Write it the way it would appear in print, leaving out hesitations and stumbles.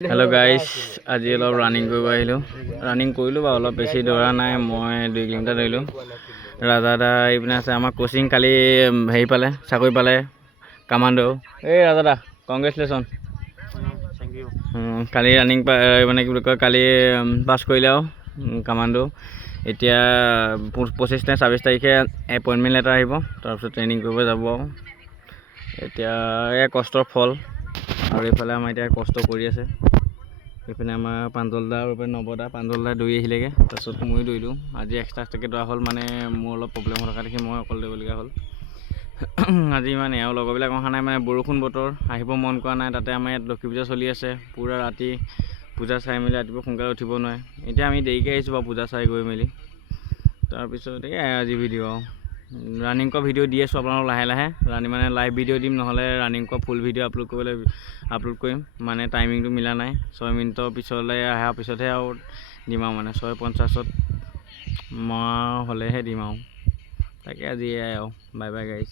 Hello guys আজি অলপ running কৰিব আহিলো ৰানিং কৰিলো বা অলপ বেছি দৌৰা নাই মই 2 কিলোমিটাৰ দৌৰিলো ৰাজাদা ইপিনে আছে আমাৰ কোচিং কালি হেৰি পালে চাকৰি পালে কমান্ডো এই ৰাজাদা কংগ্ৰেচুলেশ্যন থ্যাংক ইউ কালি ৰানিং মানে কি বুলি কয় কালি পাছ কৰিলে আৰু কমান্ডো এতিয়া 25 নে 26 তাৰিখে এপইন্টমেন্ট লেটাৰ আহিব তাৰপিছত ট্ৰেনিং কৰিব যাব এতিয়া এই কষ্টৰ ফল আৰু এইফালে আমাৰ এতিয়া কষ্ট কৰি আছে এইপিনে আমাৰ পাঞ্জলদা আৰু এইপিনে নৱদা পাঞ্জলদা দৌৰি আহিলেগৈ তাৰপিছত ময়ো দৌৰিলোঁ আজি এক্সট্ৰাকৈ দৌৰা হ'ল মানে মোৰ অলপ প্ৰব্লেম হৈ থকা দেখি মই অকল দৌৰিবলগীয়া হ'ল আজি মানে আৰু লগৰবিলাক অহা নাই মানে বৰষুণ বতৰ আহিব মন কৰা নাই তাতে আমাৰ ইয়াত লক্ষী পূজা চলি আছে পূৰা ৰাতি পূজা চাই মেলি ৰাতিপুৱা সোনকালে উঠিব নোৱাৰে এতিয়া আমি দেৰিকৈ আহিছোঁ বাৰু পূজা চাই গৈ মেলি তাৰপিছত এই আজি ভিডিঅ' ৰানিং কৰা ভিডিঅ' দি আছোঁ আপোনালোকক লাহে লাহে মানে লাইভ ভিডিঅ' দিম নহ'লে ৰানিং কৰা ফুল ভিডিঅ' আপলোড কৰিম মানে টাইমিংটো মিলা নাই 6 মিনিটৰ পিছলৈ অহাৰ পিছতহে আৰু দিম আৰু মানে 6:50ত মই হ'লেহে দিম আৰু তাকে আজি আৰু বাই বাই গাইছ।